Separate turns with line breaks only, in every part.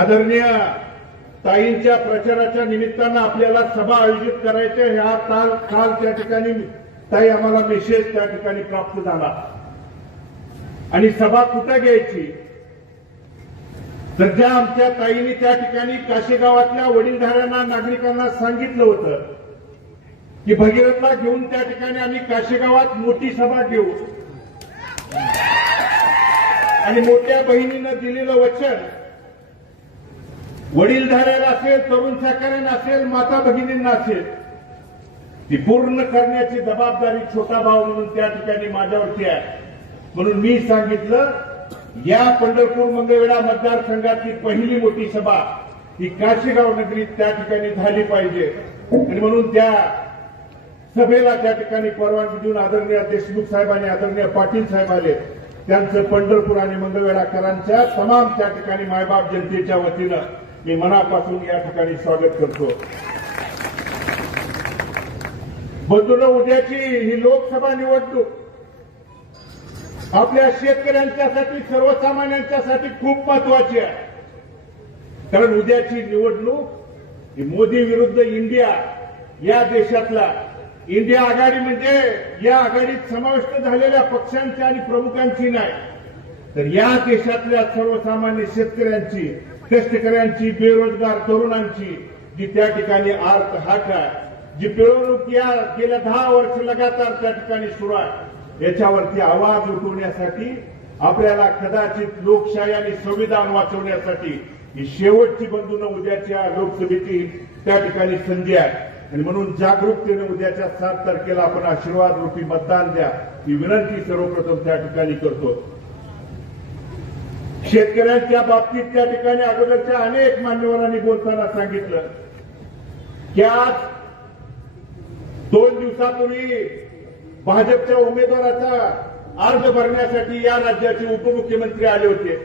आदरणीय ताईंच्या प्रचाराच्या निमित्तानं आपल्याला सभा आयोजित करायच्या ह्या काल काल त्या ठिकाणी ताई आम्हाला मेसेज त्या ठिकाणी प्राप्त झाला आणि सभा कुठं घ्यायची सध्या आमच्या ताईंनी त्या ठिकाणी काशीगावातल्या वडीलधाऱ्यांना नागरिकांना सांगितलं होतं की भगीरथला घेऊन त्या ठिकाणी आम्ही काशीगावात मोठी सभा घेऊ आणि मोठ्या बहिणीनं दिलेलं वचन वडीलधाऱ्याला असेल तरुण सहकार्यानं असेल माता भगिनींना असेल ती पूर्ण करण्याची जबाबदारी छोटा भाव म्हणून त्या ठिकाणी माझ्यावरती आहे म्हणून मी सांगितलं या पंढरपूर मंगळवेढा मतदारसंघातली पहिली मोठी सभा ही काशीगाव नगरीत त्या ठिकाणी झाली पाहिजे आणि म्हणून त्या सभेला त्या ठिकाणी परवानगी देऊन आदरणीय देशमुख साहेब आणि आदरणीय पाटील साहेब आले त्यांचं पंढरपूर आणि मंगळवेढाकरांच्या तमाम त्या ठिकाणी मायबाप जनतेच्या वतीनं मी मनापासून या ठिकाणी स्वागत करतो ना उद्याची ही लोकसभा निवडणूक आपल्या शेतकऱ्यांच्यासाठी सर्वसामान्यांच्यासाठी खूप महत्वाची आहे कारण उद्याची निवडणूक ही मोदी विरुद्ध इंडिया या देशातला इंडिया आघाडी म्हणजे या आघाडीत समाविष्ट झालेल्या पक्षांची आणि प्रमुखांची नाही तर या देशातल्या सर्वसामान्य शेतकऱ्यांची कष्टकऱ्यांची बेरोजगार तरुणांची जी त्या ठिकाणी आर्त हाक आहे जी पिळवणूक गेल्या दहा वर्ष लगातार त्या ठिकाणी सुरू आहे याच्यावरती आवाज उठवण्यासाठी आपल्याला कदाचित लोकशाही आणि संविधान वाचवण्यासाठी ही शेवटची बंधून उद्याच्या लोकसभेची त्या ठिकाणी संधी आहे आणि म्हणून जागरूकतेने उद्याच्या सात तारखेला आपण आशीर्वाद रूपी मतदान द्या ही विनंती सर्वप्रथम त्या ठिकाणी करतो शेतकऱ्यांच्या बाबतीत त्या ठिकाणी अगोदरच्या अनेक मान्यवरांनी बोलताना सांगितलं की आज दोन दिवसापूर्वी भाजपच्या उमेदवाराचा अर्ज भरण्यासाठी या राज्याचे उपमुख्यमंत्री आले होते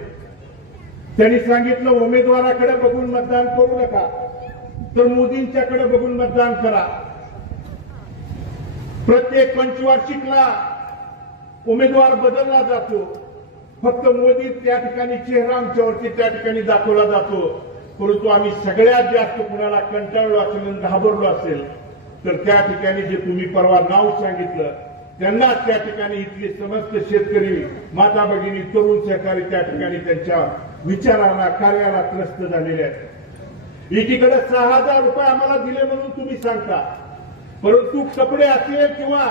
त्यांनी सांगितलं उमेदवाराकडे बघून मतदान करू नका तर मोदींच्याकडे बघून मतदान करा प्रत्येक पंचवार्षिकला उमेदवार बदलला जातो फक्त मोदी त्या ठिकाणी चेहरा आमच्यावरती त्या ठिकाणी दाखवला जातो परंतु आम्ही सगळ्यात जास्त कुणाला कंटाळलो असेल घाबरलो असेल तर त्या ठिकाणी जे तुम्ही परवा नाव सांगितलं त्यांना त्या ठिकाणी इथले समस्त शेतकरी माता भगिनी तरुण सहकारी त्या ठिकाणी त्यांच्या विचारांना कार्याला त्रस्त झालेले आहेत एकीकडे सहा हजार रुपये आम्हाला दिले म्हणून तुम्ही सांगता परंतु कपडे असेल किंवा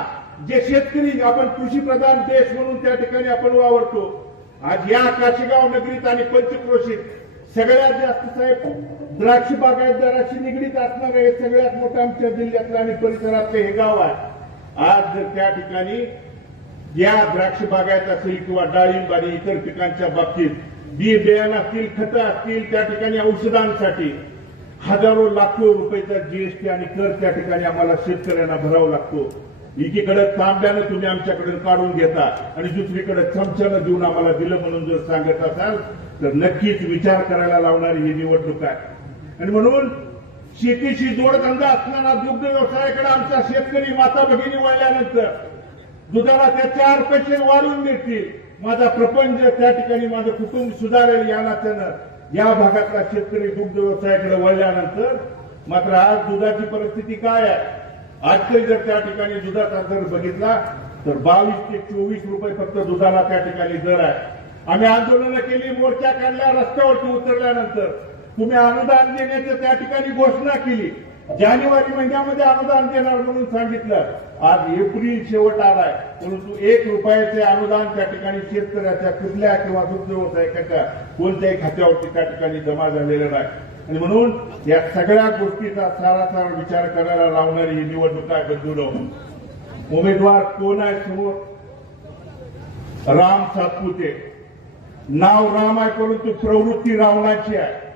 जे शेतकरी आपण कृषी प्रधान देश म्हणून त्या ठिकाणी आपण वावरतो आज या काशीगाव नगरीत आणि पंचक्रोशीत सगळ्यात जास्त साहेब द्राक्ष बागायतदाराशी निगडीत असणार हे सगळ्यात मोठं आमच्या जिल्ह्यातलं आणि परिसरातलं हे गाव आहे आज जर त्या ठिकाणी या द्राक्ष बागायत असेल किंवा डाळिंब आणि इतर पिकांच्या बाबतीत बी बियाणं असतील खतं असतील त्या ठिकाणी औषधांसाठी हजारो लाखो रुपयेचा जीएसटी आणि कर त्या ठिकाणी आम्हाला शेतकऱ्यांना भरावा लागतो एकीकडे तांब्यानं तुम्ही आमच्याकडे काढून घेता आणि दुसरीकडे चमच्यानं देऊन आम्हाला दिलं म्हणून जर सांगत असाल तर नक्कीच विचार करायला लावणारी ही निवडणूक आहे आणि म्हणून शेतीशी जोडधंदा असणारा दुग्ध व्यवसायाकडे आमचा शेतकरी माता भगिनी वळल्यानंतर दुधाला त्या चार पैसे वाढून मिळतील माझा प्रपंच त्या ठिकाणी माझं कुटुंब सुधारेल या नात्यानं या भागातला शेतकरी दुग्ध व्यवसायाकडे वळल्यानंतर मात्र आज दुधाची परिस्थिती काय आहे आजचे जर त्या ठिकाणी दुधाचा दर बघितला तर बावीस ते चोवीस रुपये फक्त दुधाला त्या ठिकाणी दर आहे आम्ही आंदोलनं केली मोर्चा काढला रस्त्यावरती उतरल्यानंतर तुम्ही अनुदान देण्याचं त्या ठिकाणी घोषणा केली जानेवारी महिन्यामध्ये अनुदान देणार म्हणून सांगितलं आज एप्रिल शेवट आलाय परंतु एक रुपयाचे अनुदान त्या ठिकाणी शेतकऱ्याच्या कुठल्या किंवा दुग्ध का कोणत्याही खात्यावरती त्या ठिकाणी जमा झालेलं नाही आणि म्हणून या सगळ्या गोष्टीचा सारासार विचार करायला लावणारी ही निवडणूक आहे बंधून उमेदवार कोण आहे समोर राम सातपुते नाव राम आहे परंतु प्रवृत्ती रावणाची आहे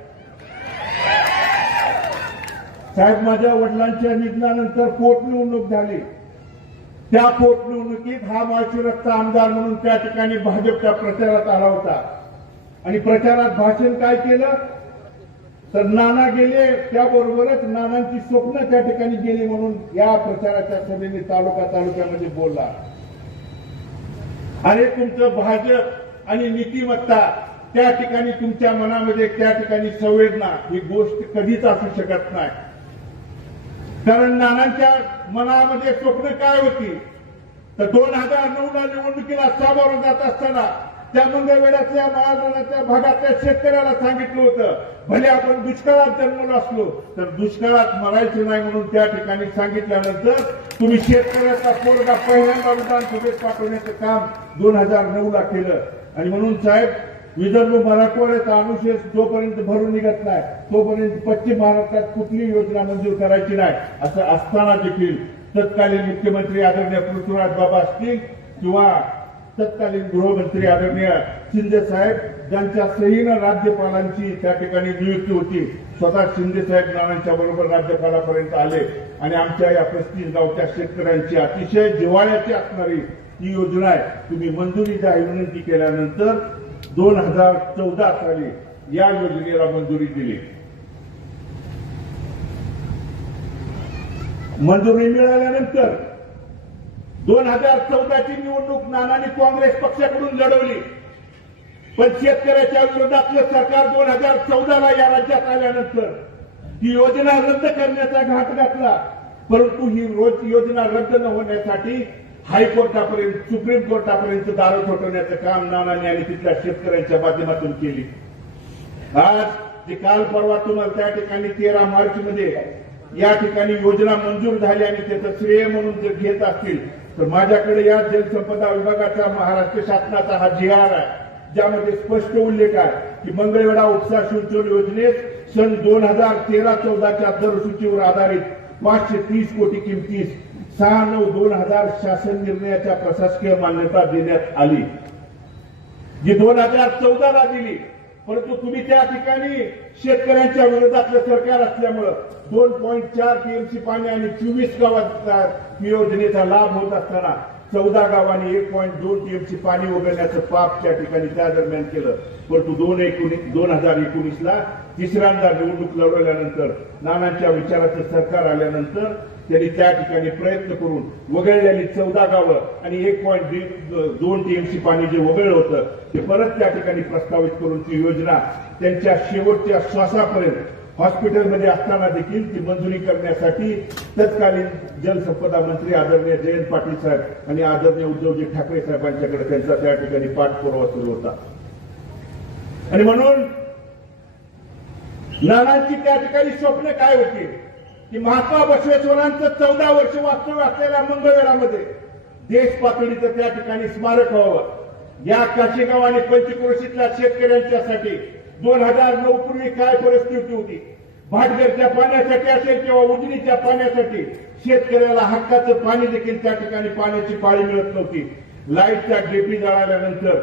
साहेब माझ्या वडिलांच्या निधनानंतर पोटनिवडणूक झाली त्या पोटनिवडणुकीत हा माळशिरसचा आमदार म्हणून त्या ठिकाणी भाजपच्या प्रचारात आला होता आणि प्रचारात भाषण काय केलं तर नाना गेले त्याबरोबरच नानांची स्वप्न त्या ठिकाणी गेली म्हणून या प्रचाराच्या सभेने तालुका तालुक्यामध्ये बोलला अरे तुमचं भाजप आणि नीतिमत्ता त्या ठिकाणी तुमच्या मनामध्ये त्या ठिकाणी संवेदना ही गोष्ट कधीच असू शकत नाही कारण नानांच्या मनामध्ये स्वप्न काय होती तर दोन हजार नऊ ला निवडणुकीला सामोरं जात असताना त्या मंगळवेड्यातल्या महाजनाच्या भागातल्या शेतकऱ्याला सांगितलं होतं भले आपण दुष्काळात जन्मलो असलो तर दुष्काळात मरायचं नाही म्हणून त्या ठिकाणी सांगितल्यानंतर तुम्ही शेतकऱ्याचा पोरगा पहिल्यांदा विधानसभेत पाठवण्याचं काम दोन हजार नऊ ला केलं आणि म्हणून साहेब विदर्भ मराठवाड्याचा अनुशेष जोपर्यंत भरून निघत नाही तोपर्यंत पश्चिम महाराष्ट्रात कुठलीही योजना मंजूर करायची नाही असं असताना देखील तत्कालीन मुख्यमंत्री आदरणीय पृथ्वीराज बाबा असतील किंवा तत्कालीन गृहमंत्री आदरणीय शिंदे साहेब ज्यांच्या सहीनं राज्यपालांची त्या ठिकाणी नियुक्ती होती स्वतः शिंदे साहेब नानांच्या बरोबर राज्यपालापर्यंत आले आणि आमच्या या पस्तीस गावच्या शेतकऱ्यांची अतिशय जिवाळ्याची असणारी ही योजना आहे तुम्ही मंजुरीच्या विनंती केल्यानंतर दोन हजार चौदा साली या योजनेला मंजुरी दिली मंजुरी मिळाल्यानंतर दोन हजार चौदाची निवडणूक नानानी काँग्रेस पक्षाकडून लढवली पण शेतकऱ्याच्या विरोधातलं सरकार दोन हजार चौदाला या राज्यात आल्यानंतर ही योजना रद्द करण्याचा घाट घातला परंतु ही रोज योजना रद्द न होण्यासाठी हायकोर्टापर्यंत सुप्रीम कोर्टापर्यंत दार ठोठवण्याचं काम नानानी आणि तिथल्या शेतकऱ्यांच्या माध्यमातून केली आज जे काल परवा तुम्हाला त्या ठिकाणी तेरा मार्च मध्ये या ठिकाणी योजना मंजूर झाली आणि त्याचं श्रेय म्हणून जर घेत असतील तर माझ्याकडे या जलसंपदा विभागाचा महाराष्ट्र शासनाचा हा जी आर आहे ज्यामध्ये स्पष्ट उल्लेख आहे की मंगळवेढा उपसा सिंचन योजनेत सन दोन हजार तेरा चौदाच्या दरसूचीवर आधारित पाचशे तीस कोटी किमतीस सहा नऊ दोन हजार शासन निर्णयाच्या प्रशासकीय मान्यता देण्यात आली जी दोन हजार चौदाला दिली परंतु तुम्ही त्या ठिकाणी शेतकऱ्यांच्या विरोधातलं सरकार असल्यामुळं दोन पॉईंट चार टीएमसी पाणी आणि चोवीस गावात योजनेचा लाभ होत असताना चौदा गावांनी एक पॉईंट दोन टीएमसी पाणी वगळण्याचं पाप त्या ठिकाणी त्या दरम्यान केलं परंतु दोन एकोणीस दोन हजार एकोणीसला तिसऱ्यांदा निवडणूक लढवल्यानंतर नानांच्या विचाराचं सरकार आल्यानंतर त्यांनी त्या ठिकाणी प्रयत्न करून वगळलेली चौदा गावं आणि एक पॉईंट दीड दोन टीएमसी पाणी जे वगळलं होतं ते परत त्या ठिकाणी प्रस्तावित करून ती योजना त्यांच्या शेवटच्या श्वासापर्यंत हॉस्पिटलमध्ये असताना देखील ती मंजुरी करण्यासाठी तत्कालीन जलसंपदा मंत्री आदरणीय जयंत पाटील साहेब आणि आदरणीय उद्धवजी ठाकरे साहेबांच्याकडे त्यांचा त्या ठिकाणी पाठपुरावा सुरू होता आणि म्हणून नानांची त्या ठिकाणी स्वप्न काय होती की महात्मा बसवेश्वरांचं चौदा वर्ष वास्तव्य असलेल्या मंगळवेरामध्ये देश पातळीचं त्या ठिकाणी स्मारक व्हावं या काशीगाव आणि पंचक्रोशीतल्या शेतकऱ्यांच्यासाठी दोन हजार नऊ पूर्वी काय परिस्थिती होती भाटघरच्या पाण्यासाठी असेल किंवा उजनीच्या पाण्यासाठी शेतकऱ्याला हक्काचं पाणी देखील त्या ठिकाणी पाण्याची पाळी मिळत नव्हती लाईटच्या डेपी जाळल्यानंतर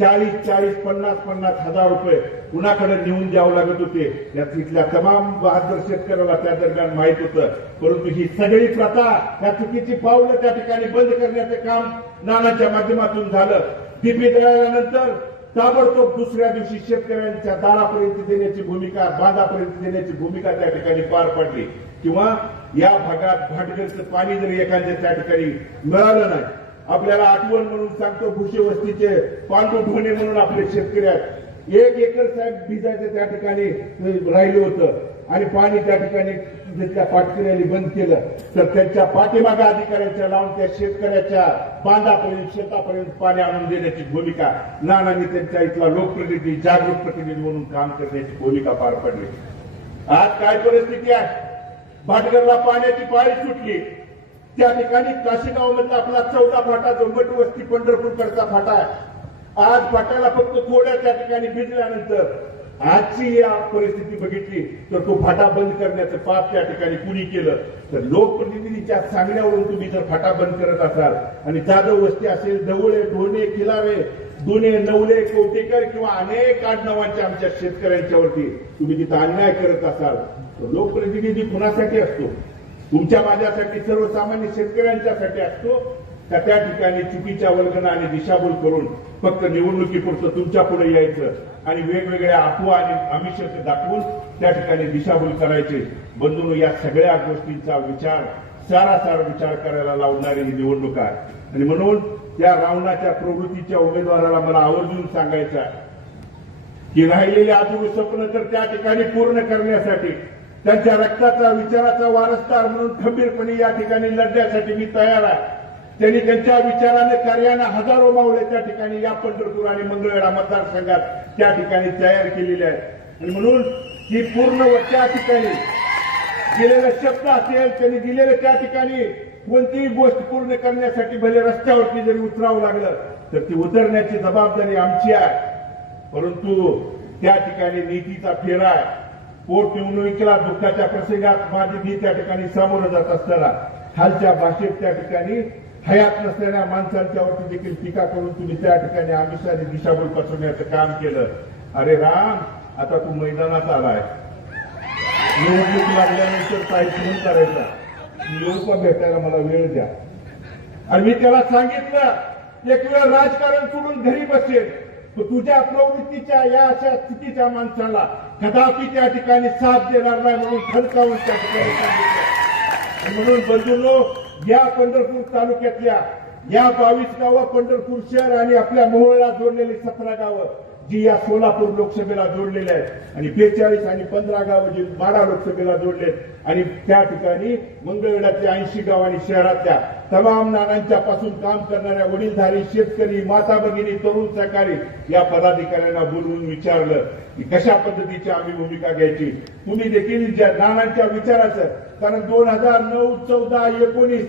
चाळीस चाळीस पन्नास पन्नास हजार रुपये कुणाकडे नेऊन द्यावं लागत होते या तिथल्या तमाम बहादूर शेतकऱ्याला त्या दरम्यान माहीत होतं परंतु ही सगळी प्रथा या चुकीची पावलं त्या ठिकाणी बंद करण्याचं काम नानाच्या माध्यमातून झालं डीपी दळाल्यानंतर ताबडतोब दुसऱ्या दिवशी शेतकऱ्यांच्या दारापर्यंत देण्याची भूमिका बांधापर्यंत देण्याची भूमिका त्या ठिकाणी पार पडली किंवा या भागात भाटगरचं पाणी जरी एखाद्या त्या ठिकाणी मिळालं नाही आपल्याला आठवण म्हणून सांगतो भुसे वस्तीचे पांडू ढोणे म्हणून आपले शेतकरी आहेत एक एकर साहेब भिजायचं त्या ठिकाणी राहिलं होतं आणि पाणी त्या ठिकाणी त्या पाटकऱ्यांनी बंद केलं तर त्यांच्या पाठीमागा अधिकाऱ्यांच्या लावून त्या शेतकऱ्याच्या बांधापर्यंत शेतापर्यंत पाणी आणून देण्याची भूमिका नानांनी त्यांच्या इथला लोकप्रतिनिधी जागरूक प्रतिनिधी म्हणून काम करण्याची भूमिका पार पडली आज काय परिस्थिती आहे भाटकरला पाण्याची पाळी सुटली त्या ठिकाणी काशीगाव मधला आपला चौदा फाटा जोंबट वस्ती पंढरपूरकडचा फाटा आहे आज फाट्याला फक्त थोड्या त्या ठिकाणी भिजल्यानंतर आजची या परिस्थिती बघितली तर तो फाटा बंद करण्याचं पाप त्या ठिकाणी कुणी केलं तर लोकप्रतिनिधीच्या सांगण्यावरून तुम्ही जर फाटा बंद करत असाल आणि जाधव वस्ती असेल ढवळे ढोणे खिलावे दुने नवले कोटेकर किंवा अनेक आडनावांच्या आमच्या शेतकऱ्यांच्यावरती तुम्ही तिथं अन्याय करत असाल तर लोकप्रतिनिधी कुणासाठी असतो तुमच्या माझ्यासाठी सर्वसामान्य शेतकऱ्यांच्यासाठी असतो तर त्या ठिकाणी चुकीच्या वर्गना आणि दिशाभूल करून फक्त निवडणुकीपुरतं तुमच्या पुढे यायचं आणि वेगवेगळ्या अफवा आणि आमिष दाखवून त्या ठिकाणी दिशाभूल करायचे बंधून या सगळ्या गोष्टींचा विचार सारासार विचार करायला लावणारी ही निवडणूक आहे आणि म्हणून त्या रावणाच्या प्रवृत्तीच्या उमेदवाराला मला आवर्जून सांगायचं आहे की राहिलेले अजून स्वप्न तर त्या ठिकाणी पूर्ण करण्यासाठी त्यांच्या रक्ताचा विचाराचा वारसदार म्हणून खंबीरपणे या ठिकाणी लढण्यासाठी मी तयार आहे त्यांनी त्यांच्या विचाराने कार्याने हजारो मावले त्या ठिकाणी या पंढरपूर आणि मंगळवेढा मतदारसंघात त्या ठिकाणी तयार केलेले आहे आणि म्हणून ही पूर्ण त्या ठिकाणी दिलेलं शब्द असेल त्यांनी दिलेलं त्या ठिकाणी कोणतीही गोष्ट पूर्ण करण्यासाठी भले रस्त्यावरती जरी उतरावं लागलं तर ती उतरण्याची जबाबदारी आमची आहे परंतु त्या ठिकाणी नीतीचा फेरा आहे पोटनिवडणुकीला दुःखाच्या प्रसंगात माझी मी त्या ठिकाणी सामोरं जात असताना हालच्या भाषेत त्या ठिकाणी हयात नसलेल्या माणसांच्यावरती देखील टीका करून तुम्ही त्या ठिकाणी आमिषाने दिशाभूल पसरण्याचं काम केलं अरे राम आता तू मैदानात आलाय निवडणूक लागल्यानंतर काही फोन करायचा निवडणूक भेटायला मला वेळ द्या आणि मी त्याला सांगितलं एक वेळ राजकारण सोडून घरी बसेल तर तुझ्या प्रवृत्तीच्या या अशा स्थितीच्या माणसाला कदापि त्या ठिकाणी साथ देणार नाही म्हणून खडकावून त्या ठिकाणी म्हणून बंधूंनो या पंढरपूर तालुक्यातल्या या बावीस गावं पंढरपूर शहर आणि आपल्या मोहळला जोडलेली सतरा गावं जी या सोलापूर लोकसभेला जोडलेल्या आहेत आणि बेचाळीस आणि पंधरा गाव जी बारा लोकसभेला जोडले आणि त्या ठिकाणी मंगळवेढातल्या ऐंशी गाव आणि शहरातल्या तमाम नानांच्या पासून काम करणाऱ्या वडीलधारी शेतकरी माता भगिनी तरुण सहकारी या पदाधिकाऱ्यांना बोलवून विचारलं की कशा पद्धतीची आम्ही भूमिका घ्यायची तुम्ही देखील ज्या नानांच्या विचाराचं कारण दोन हजार नऊ चौदा एकोणीस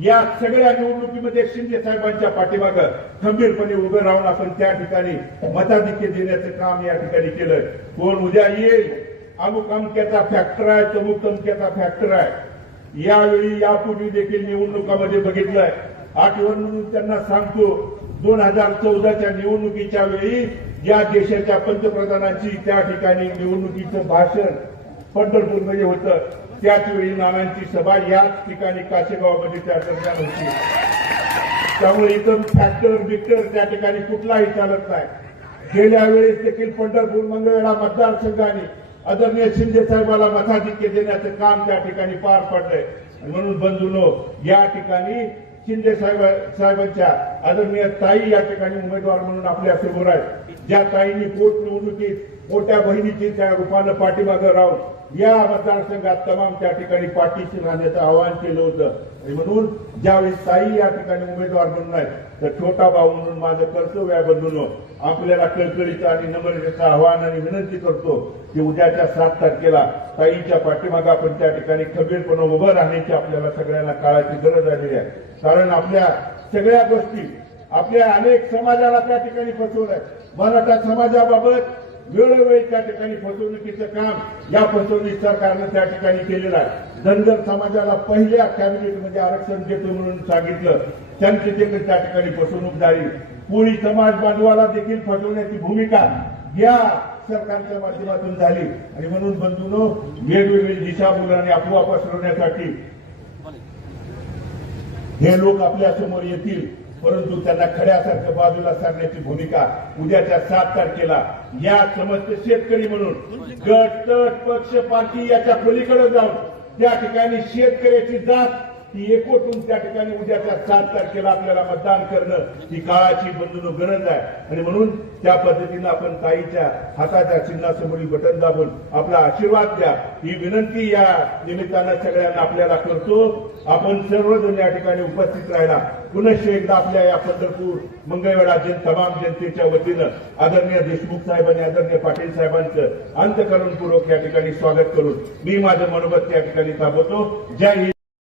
या सगळ्या निवडणुकीमध्ये शिंदे साहेबांच्या पाठीमागं खंबीरपणे उभं राहून आपण त्या ठिकाणी मताधिक्य देण्याचं काम या ठिकाणी केलं कोण उद्या येईल अमुक अमक्याचा फॅक्टर आहे चमुक अमक्याचा फॅक्टर आहे यावेळी यापूर्वी देखील निवडणुकामध्ये बघितलंय आठवण म्हणून त्यांना सांगतो दोन हजार चौदाच्या निवडणुकीच्या वेळी या देशाच्या पंतप्रधानांची त्या ठिकाणी निवडणुकीचं भाषण पंढरपूरमध्ये होतं त्याचवेळी नानांची सभा याच ठिकाणी कासेगावमध्ये त्या दरम्यान होती त्यामुळे इथं फॅक्टर बिक्टर त्या ठिकाणी कुठलाही चालत नाही गेल्या वेळेस देखील पंढरपूर मंगळवेढा मतदारसंघाने आदरणीय शिंदे साहेबाला मताधिक्य देण्याचं काम त्या ठिकाणी पार पडलंय म्हणून बंधूनो या ठिकाणी शिंदे साहेब साहेबांच्या आदरणीय ताई या ठिकाणी उमेदवार म्हणून आपल्या समोर आहेत ज्या ताईंनी पोटनिवडणुकीत मोठ्या बहिणीची त्या रूपानं पाठीमागं राहून या मतदारसंघात तमाम त्या ठिकाणी पाठीशी राहण्याचं आवाहन केलं होतं आणि म्हणून ज्यावेळी साई या ठिकाणी उमेदवार म्हणून तर छोटा भाऊ म्हणून माझं कर्तव्य आहे बंधून आपल्याला कळकळीचं आणि नम्रतेचं आवाहन आणि विनंती करतो की उद्याच्या सात तारखेला साईच्या पाठीमागं आपण त्या ठिकाणी खबीरपणे उभं राहण्याची आपल्याला सगळ्यांना काळाची गरज आलेली आहे कारण आपल्या सगळ्या गोष्टी आपल्या अनेक समाजाला त्या ठिकाणी फसवलं आहे मराठा समाजाबाबत वेळोवेळी त्या ठिकाणी फसवणुकीचं काम या फसवणूक सरकारनं त्या ठिकाणी केलेलं आहे धनगर समाजाला पहिल्या कॅबिनेटमध्ये आरक्षण देतो म्हणून सांगितलं त्यांची देखील त्या ठिकाणी फसवणूक झाली कोळी समाज बांधवाला देखील फसवण्याची भूमिका या सरकारच्या माध्यमातून झाली आणि म्हणून बंधून वेगवेगळी दिशाभूलाने आपोआप पसरवण्यासाठी हे लोक आपल्या समोर येतील परंतु त्यांना खड्यासारख्या बाजूला सारण्याची भूमिका उद्याच्या सात तारखेला या समस्त शेतकरी म्हणून गट तट पक्ष पार्टी याच्या पलीकडे जाऊन त्या ठिकाणी शेतकऱ्याची जात ती एकवटून त्या ठिकाणी उद्याच्या सात तारखेला आपल्याला मतदान करणं ही काळाची बंधून गरज आहे आणि म्हणून त्या पद्धतीनं आपण ताईच्या हाताच्या चिन्हासमोरील बटन दाबून आपला आशीर्वाद द्या ही विनंती या निमित्तानं सगळ्यांना आपल्याला करतो आपण सर्वजण या ठिकाणी उपस्थित राहिला पुनश एकदा आपल्या या पंढरपूर मंगळवेढा जन तमाम जनतेच्या वतीनं आदरणीय देशमुख साहेब आणि आदरणीय पाटील साहेबांचं अंतकरणपूर्वक या ठिकाणी स्वागत करून मी माझं मनोबत त्या ठिकाणी थांबवतो जय हिंद